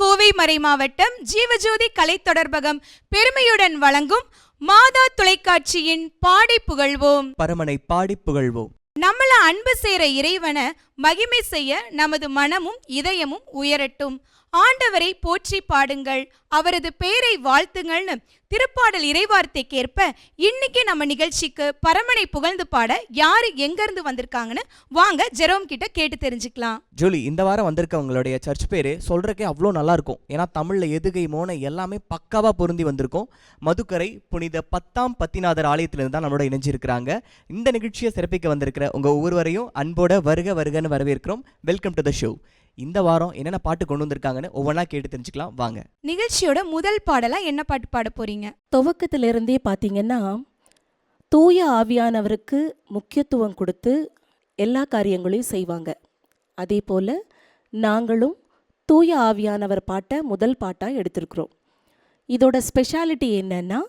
கோவை மறைமாவட்டம் ஜீவஜோதி கலை தொடர்பகம் பெருமையுடன் வழங்கும் மாதா தொலைக்காட்சியின் பாடி புகழ்வோம். பரமனை பாடி புகழ்வோம். நம்மள அன்பு சேர இறைவன மகிமை செய்ய நமது மனமும் இதயமும் உயரட்டும். ஆண்டவரை போற்றி பாடுங்கள், அவரது பெயரை வாழ்த்துங்கள்னு திருப்பாடல் இறைவார்த்தைக்கேற்ப இன்னைக்கு நம்ம நிகழ்ச்சிக்கு பரமனை புகழ்ந்து பாட யாரு எங்க இருந்து வந்திருக்காங்கன்னு வாங்க ஜெரோம் கிட்ட கேட்டு தெரிஞ்சுக்கலாம். ஜூலி, இந்த வாரம் வந்திருக்கவங்களுடைய சர்ச் பேரு சொல்றக்கே அவ்வளோ நல்லா இருக்கும். ஏன்னா தமிழ்ல எதுகை மோன எல்லாமே பக்காவா பொருந்தி வந்திருக்கும். மதுக்கரை புனித 10ஆம் பத்திநாதர் ஆலயத்திலிருந்து தான் நம்மளோட இணைஞ்சிருக்கிறாங்க. இந்த நிகழ்ச்சியை சிறப்பிக்க வந்திருக்கிற உங்க ஒவ்வொருவரையும் அன்போட வருக வருகன்னு வரவேற்கிறோம். Welcome to the show. இந்த வாரம் என்னென்ன பாட்டு கொண்டு வந்திருக்காங்கன்னு ஒவ்வொன்றா கேட்டு தெரிஞ்சுக்கலாம் வாங்க. நிகழ்ச்சியோட முதல் பாடலா என்ன பாட்டு பாட போறீங்க? துவக்கத்திலிருந்தே பார்த்தீங்கன்னா தூய ஆவியானவருக்கு முக்கியத்துவம் கொடுத்து எல்லா காரியங்களையும் செய்வாங்க. அதே போல் நாங்களும் தூய ஆவியானவர் பாட்டை முதல் பாட்டாக எடுத்திருக்கிறோம். இதோட ஸ்பெஷாலிட்டி என்னன்னா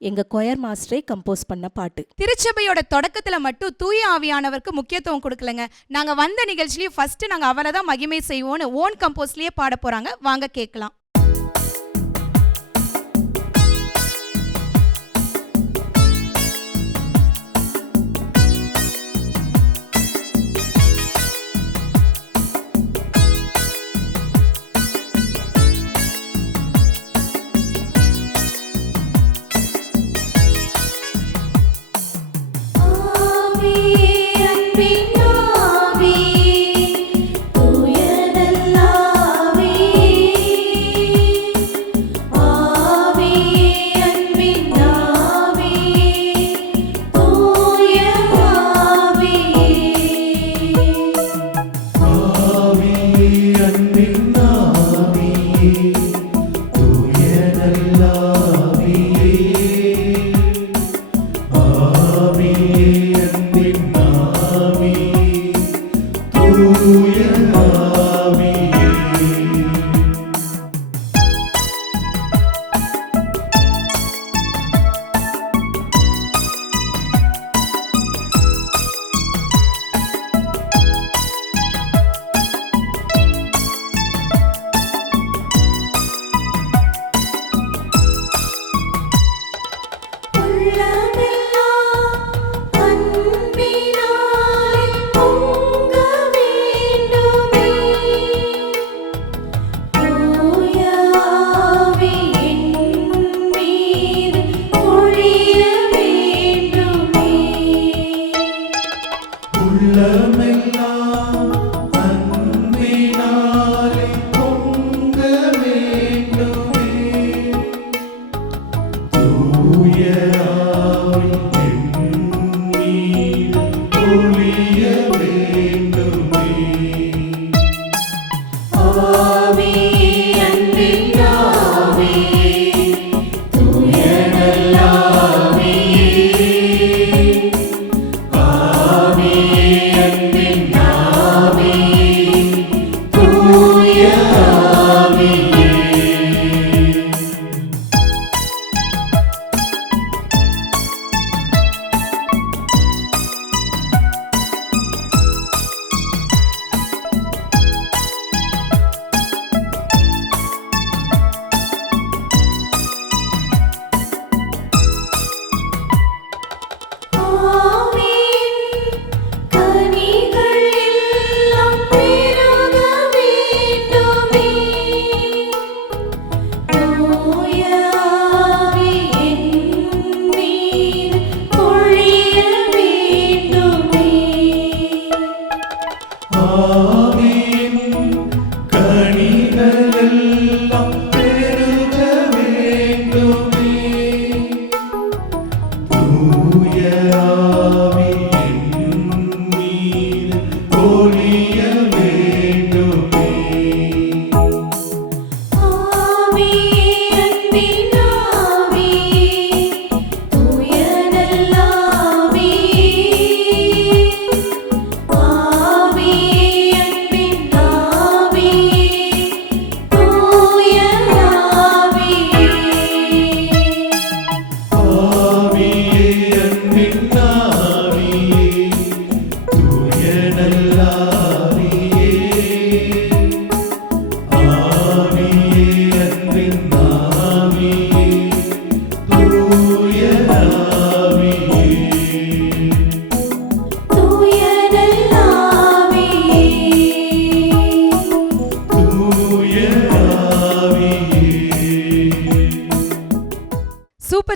எங்கள் கொயர் மாஸ்டரே கம்போஸ் பண்ண பாட்டு. திருச்சபையோட தொடக்கத்துல மட்டும் தூய ஆவியானவருக்கு முக்கியத்துவம் கொடுக்கலங்க. நாங்க வந்த நிகழ்ச்சியிலேயே ஃபர்ஸ்ட் நாங்க அவரை தான் மகிமை செய்வோம்னு ஓன் கம்போஸ்லயே பாட போறாங்க. வாங்க கேட்கலாம்.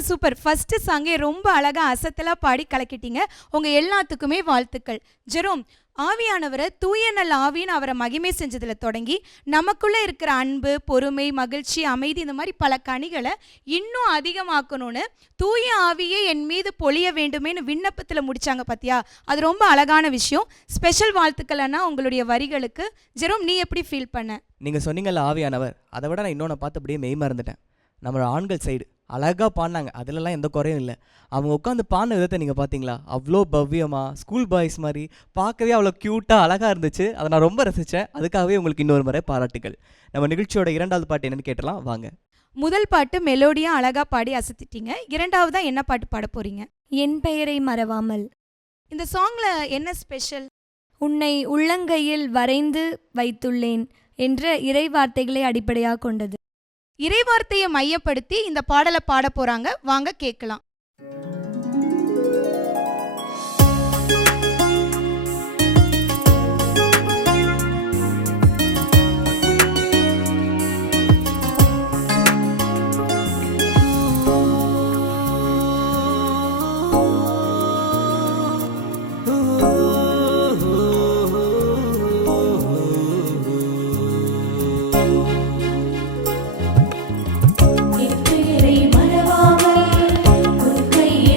சூப்பர். ஃபர்ஸ்ட் சாங்கே ரொம்ப அழகா அசத்தலா பாடி கலக்கிட்டீங்க. உங்க எல்லாத்துக்குமே வாழ்த்துக்கள். ஜெரோம், ஆவியானவரை தூய நல்ல ஆவின்னு அவரை மகிமை செஞ்சதுல தொடங்கி நமக்குள்ள இருக்கிற அன்பு, பொறுமை, மகிழ்ச்சி, அமைதி, இந்த மாதிரி பல கனிகளை இன்னும் அதிகமாக்கணும்னு தூய ஆவியே என் மீது பொழிய வேண்டுமேன்னு விண்ணப்பத்தில் முடிச்சாங்க பார்த்தியா? அது ரொம்ப அழகான விஷயம். ஸ்பெஷல் வாழ்த்துக்கள் அண்ணா உங்களுடைய வரிகளுக்கு. ஜெரோம், நீ எப்படி ஃபீல் பண்ண? நீங்கள் சொன்னீங்கல்ல ஆவியானவர், அதை விட நான் இன்னொன்று பார்த்து அப்படியே மெய் மறந்துட்டேன். நம்மளோட ஆண்கள் சைடு அழகாக பாடினாங்க, அதிலலாம் எந்த குறையும் இல்லை. அவங்க உட்காந்து பாடின விதத்தை நீங்கள் பார்த்தீங்களா? அவ்வளோ பவ்யமாக ஸ்கூல் பாய்ஸ் மாதிரி பார்க்கவே அவ்வளோ க்யூட்டாக அழகாக இருந்துச்சு. அதை நான் ரொம்ப ரசித்தேன். அதுக்காகவே உங்களுக்கு இன்னொரு முறை பாராட்டுகள். நம்ம நிகழ்ச்சியோட 2வது பாட்டு என்னன்னு கேட்டலாம் வாங்க. முதல் பாட்டு மெலோடியா அழகா பாடி அசத்திட்டீங்க. 2வதா என்ன பாட்டு பாட போறீங்க? என் பெயரை மறவாமல். இந்த சாங்ல என்ன ஸ்பெஷல்? உன்னை உள்ளங்கையில் வரைந்து வைத்துள்ளேன் என்ற இறை வார்த்தைகளை அடிப்படையாக கொண்டது. இறைவார்த்தையை மையப்படுத்தி இந்த பாடலை பாட போறாங்க, வாங்க கேட்கலாம். என் பெயரை மறவாமல் உன் கையில்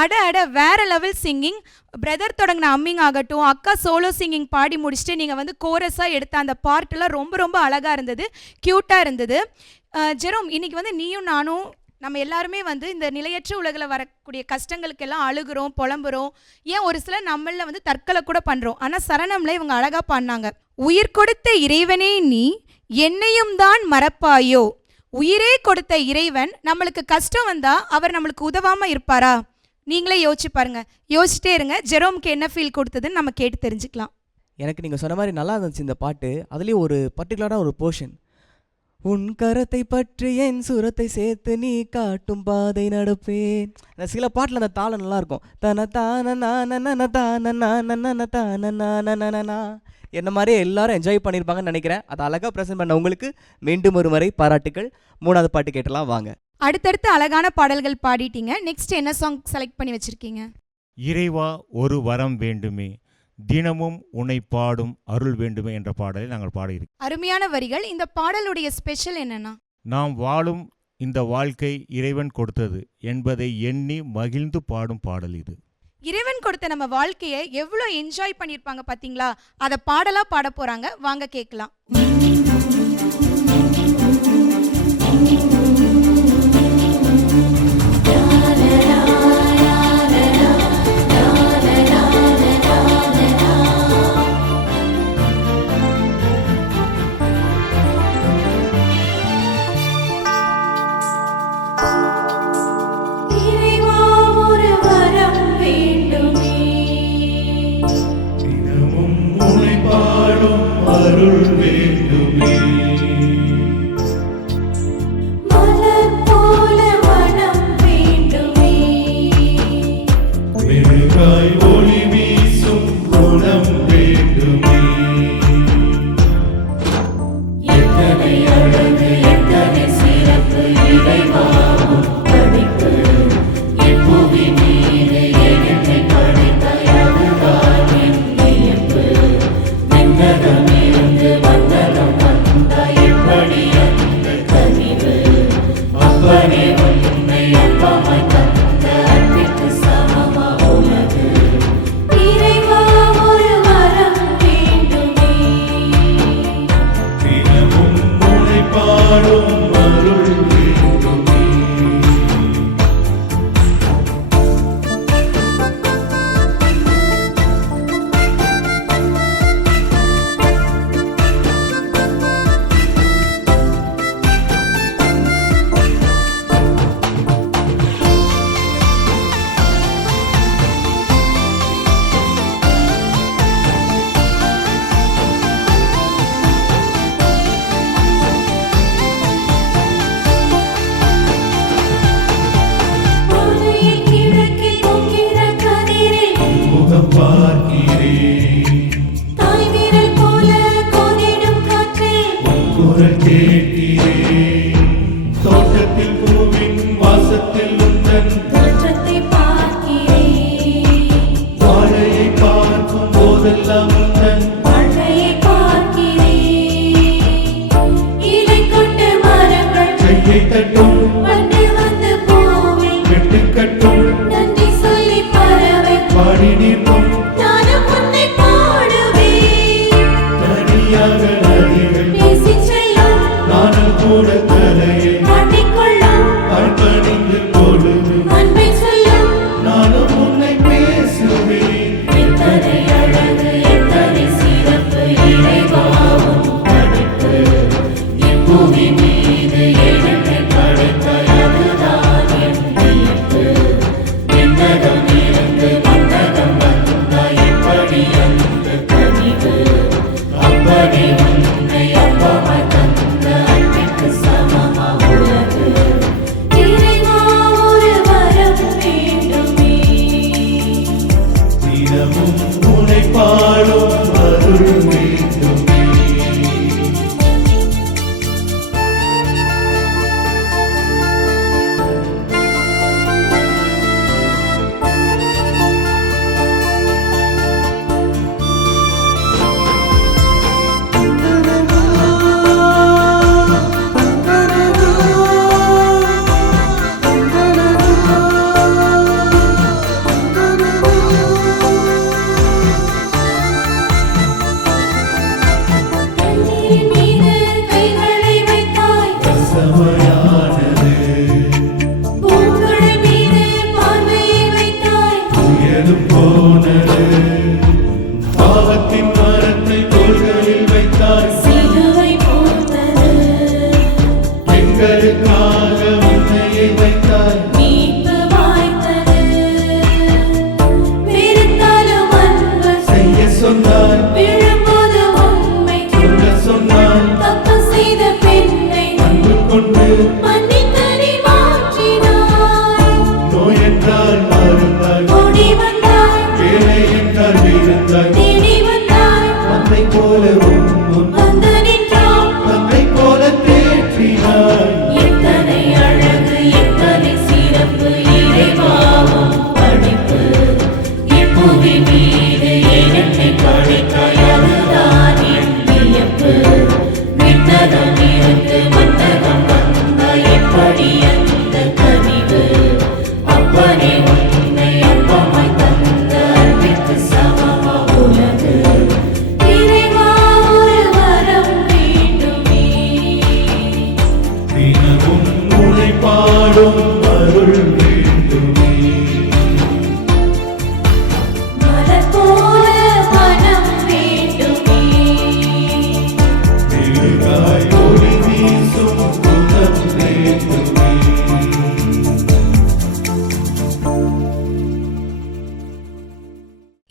அட அட வேற லெவல் சிங்கிங். பிரதர் தொடங்கின அம்மிங் ஆகட்டும், அக்கா சோலோ சிங்கிங் பாடி முடிச்சுட்டு நீங்கள் வந்து கோரஸாக எடுத்த அந்த பார்ட்டெல்லாம் ரொம்ப ரொம்ப அழகாக இருந்தது, க்யூட்டாக இருந்தது. ஜெரோம், இன்னைக்கு வந்து நீயும் நானும் நம்ம எல்லாருமே வந்து இந்த நிலையற்ற உலகில் வரக்கூடிய கஷ்டங்களுக்கெல்லாம் அழுகிறோம், புலம்புறோம். ஏன் ஒரு சிலர் நம்மள வந்து தற்கொலை கூட பண்ணுறோம். ஆனால் சரணம்ல இவங்க அழகாக பாடினாங்க. உயிர் கொடுத்த இறைவனே நீ என்னையும் தான் மறப்பாயோ. உயிரே கொடுத்த இறைவன் நம்மளுக்கு கஷ்டம் வந்தால் அவர் நம்மளுக்கு உதவாமல் இருப்பாரா? நீங்களே யோசிச்சு பாருங்க. யோசிச்சிட்டே இருங்க. ஜெரோம்க்கு என்ன ஃபீல் கொடுத்ததுன்னு நம்ம கேட்டு தெரிஞ்சுக்கலாம். எனக்கு நீங்கள் சொன்ன மாதிரி நல்லா இருந்துச்சு இந்த பாட்டு. அதுலேயும் ஒரு பர்டிகுலராக ஒரு போர்ஷன், உன் கரத்தை பற்றி என் சுரத்தை சேர்த்து நீ காட்டும் பாதை நடப்பேன். அந்த சில பாட்டில் அந்த தாளம் நல்லா இருக்கும். தன தான நான தான நான தான என்ன மாதிரியே எல்லாரும் என்ஜாய் பண்ணியிருப்பாங்கன்னு நினைக்கிறேன். அதை அழகாக ப்ரெசென்ட் பண்ண உங்களுக்கு மீண்டும் ஒரு முறை பாராட்டுக்கள். 3வது பாட்டு கேட்டலாம் வாங்க. அடுத்தடுத்து அழகான பாடல்கள் பாடிட்டீங்க. நெக்ஸ்ட் என்ன சாங் செலக்ட் பண்ணி வச்சிருக்கீங்க? இறைவா ஒரு வரம் வேண்டுமே, தினமும் உன்னை பாடும் அருள் வேண்டுமே என்ற பாடலை நாங்கள் பாடியிருக்கோம். அருமையான வரிகள். இந்த பாடலுடைய ஸ்பெஷல் என்னன்னா, நாம் வாழும் இந்த வாழ்க்கை இறைவன் கொடுத்தது என்பதை எண்ணி மகிழ்ந்து பாடும் பாடல் இது. இறைவன் கொடுத்த நம்ம வாழ்க்கையை எவ்வளோ என்ஜாய் பண்ணியிருப்பாங்க பார்த்தீங்களா? அதை பாடலா பாட போறாங்க, வாங்க கேட்கலாம். தினமும் உன்னை பாடும் அருள் வேண்டும்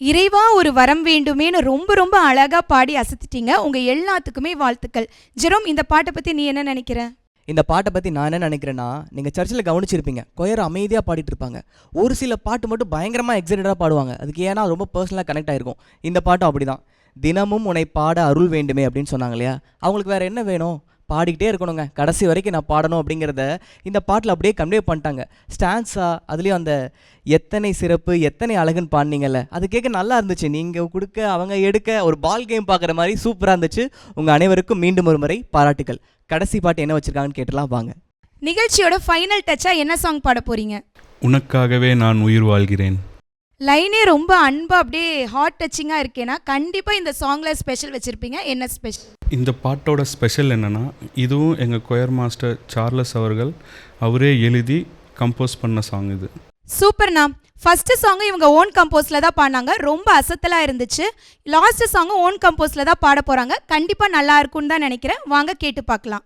இறைவா ஒரு வரம் வேண்டுமேன்னு ரொம்ப ரொம்ப அழகா பாடி அசத்திட்டீங்க. உங்க எல்லாத்துக்குமே வாழ்த்துக்கள். ஜெரோம், இந்த பாட்டை பத்தி நீ என்ன நினைக்கிற? இந்த பாட்டை பற்றி நான் என்ன நினைக்கிறேன்னா, நீங்கள் சர்ச்சில் கவனிச்சிருப்பீங்க, கொயர் அமைதியாக பாடிட்டு இருப்பாங்க. ஒரு சில பாட்டு மட்டும் பயங்கரமாக எக்ஸைட்டடாக பாடுவாங்க. அதுக்கு ஏன்னா ரொம்ப பர்சனலாக கனெக்ட் ஆகிருக்கும். இந்த பாட்டும் அப்படி தான். தினமும் உன்னை பாட அருள் வேண்டுமே அப்படின்னு சொன்னாங்க இல்லையா? அவங்களுக்கு வேறு என்ன வேணும்? பாடிக்கிட்டே இருக்கணுங்க, கடைசி வரைக்கும் நான் பாடணும் அப்படிங்கிறத இந்த பாட்டில் அப்படியே கன்வே பண்ணிட்டாங்க. ஸ்டான்ஸா அதுலேயும் அந்த எத்தனை சிறப்பு எத்தனை அழகுன்னு பாடினீங்கல்ல, அது கேட்க நல்லா இருந்துச்சு. நீங்கள் கொடுக்க அவங்க எடுக்க ஒரு பால் கேம் பார்க்குற மாதிரி சூப்பராக இருந்துச்சு. உங்கள் அனைவருக்கும் மீண்டும் ஒரு முறை பாராட்டுகள். கடைசி பாட்டு என்ன வச்சுருக்காங்கன்னு கேட்டலாம் வாங்க. நிகழ்ச்சியோட ஃபைனல் டச்சா என்ன சாங் பாட போறீங்க? உனக்காகவே நான் உயிர் வாழ்கிறேன். லைனே ரொம்ப அன்பா அப்படியே ஹார்ட் டச்சிங்காக இருக்கேன்னா கண்டிப்பாக இந்த சாங்கில் ஸ்பெஷல் வச்சுருப்பீங்க. என்ன ஸ்பெஷல்? இந்த பாட்டோட ஸ்பெஷல் என்னென்னா, இதுவும் எங்கள் கொயர் மாஸ்டர் சார்லஸ் அவர்கள் அவரே எழுதி கம்போஸ் பண்ண சாங் இது. சூப்பர்ண்ணா. ஃபர்ஸ்ட் சாங் இவங்க ஓன் கம்போஸில் தான் பாடினாங்க, ரொம்ப அசத்தலாக இருந்துச்சு. லாஸ்ட் சாங்கும் ஓன் கம்போஸில் தான் பாட போகிறாங்க. கண்டிப்பாக நல்லா இருக்கும்னு தான் நினைக்கிறேன். வாங்க கேட்டு பார்க்கலாம்.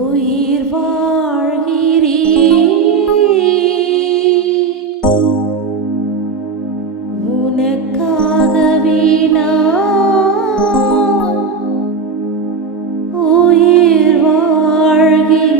உயிர் வாழ்கிறேன், உனக்காகவே நான் உயிர் வாழ்கிறேன்.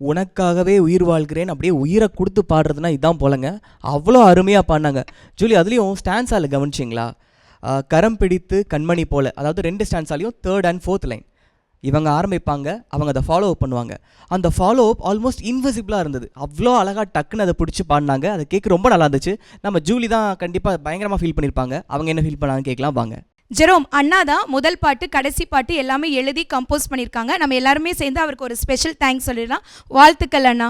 உனக்காகவே உயிர் வாழ்கிறேன் அப்படியே உயிரை கொடுத்து பாடுறதுனா இதான் போலங்க. அவ்வளோ அருமையாக பாடினாங்க. ஜூலி, அதுலேயும் ஸ்டான்ஸால் கவனிச்சிங்களா? கரம் பிடித்து கண்மணி போல, அதாவது 2 ஸ்டான்ஸாலையும் 3rd and 4th லைன் இவங்க ஆரம்பிப்பாங்க, அவங்க அதை ஃபாலோ அப் பண்ணுவாங்க. அந்த ஃபாலோ அப் ஆல்மோஸ்ட் இன்விசிபிளாக இருந்தது. அவ்வளோ அழகாக டக்குன்னு அதை பிடிச்சி பாடினாங்க. அதை கேட்க ரொம்ப நல்லா இருந்துச்சு. நம்ம ஜூலி தான் கண்டிப்பாக பயங்கரமாக ஃபீல் பண்ணியிருப்பாங்க. அவங்க என்ன ஃபீல் பண்ணாங்கன்னு கேட்கலாம் வாங்க. ஜெரோம் அண்ணா தான் முதல் பாட்டு கடைசி பாட்டு எல்லாமே எழுதி கம்போஸ் பண்ணியிருக்காங்க. நம்ம எல்லாருமே சேர்ந்து அவருக்கு ஒரு ஸ்பெஷல் தேங்க்ஸ் சொல்லிடலாம். வாழ்த்துக்கள் அண்ணா,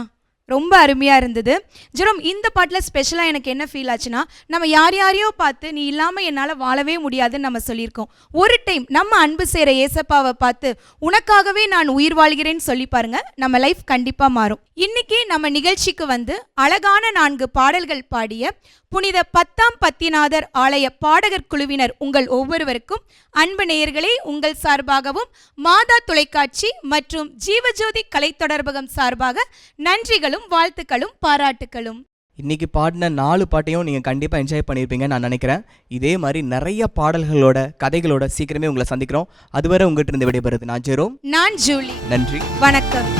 ரொம்ப அருமையாக இருந்தது. ஜெரோம், இந்த பாட்டில் ஸ்பெஷலாக எனக்கு என்ன ஃபீல் ஆச்சுன்னா, நம்ம யாரையோ பார்த்து நீ இல்லாமல் என்னால் வாழவே முடியாதுன்னு நம்ம சொல்லியிருக்கோம். ஒரு டைம் நம்ம அன்பு சேர ஏசப்பாவை பார்த்து உனக்காகவே நான் உயிர் வாழ்கிறேன்னு சொல்லி பாருங்க, நம்ம லைஃப் கண்டிப்பாக மாறும். இன்னைக்கு நம்ம நிகழ்ச்சிக்கு வந்து அழகான 4 பாடல்கள் பாடிய புனித 10ஆம் பத்திநாதர் ஆலய பாடகர் குழுவினர் உங்கள் ஒவ்வொருவருக்கும் அன்பு நேயர்களே உங்கள் சார்பாகவும் மாதா தொலைக்காட்சி மற்றும் ஜீவஜோதி கலை தொடர்பகம் சார்பாக நன்றிகளும் வாழ்த்துக்களும் பாராட்டுகளும். இன்றைக்கி பாடின 4 பாட்டையும் நீங்கள் கண்டிப்பாக என்ஜாய் பண்ணியிருப்பீங்கன்னு நான் நினைக்கிறேன். இதே மாதிரி நிறைய பாடல்களோட கதைகளோட சீக்கிரமே உங்களை சந்திக்கிறோம். அதுவரை உங்கள்கிட்ட இருந்து விடைபெறுது நான் ஜெரோம். நான் ஜூலி. நன்றி, வணக்கம்.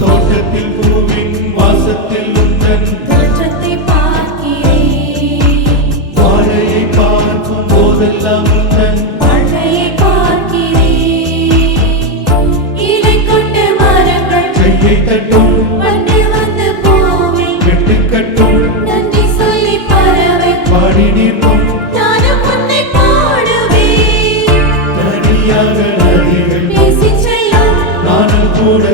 தோட்டத்தில் பூவின் வாசத்தில் உந்தன் தோற்றத்தை பார்க்கிறேன். வாழையை பார்க்கும் போதெல்லாம் உந்தன் வாழ்க்கையை பார்க்கிறேன். இலை கொண்ட மரங்கள் கையை தட்டும், வந்து வந்து போவே வெட்டுக்கட்டும், நன்றி சொல்லி பறவை பாடி நிற்கும். நானும் உன்னை பாடுவேன். தனியாக நதிகள் பேசி செல்லும், நானும் கூட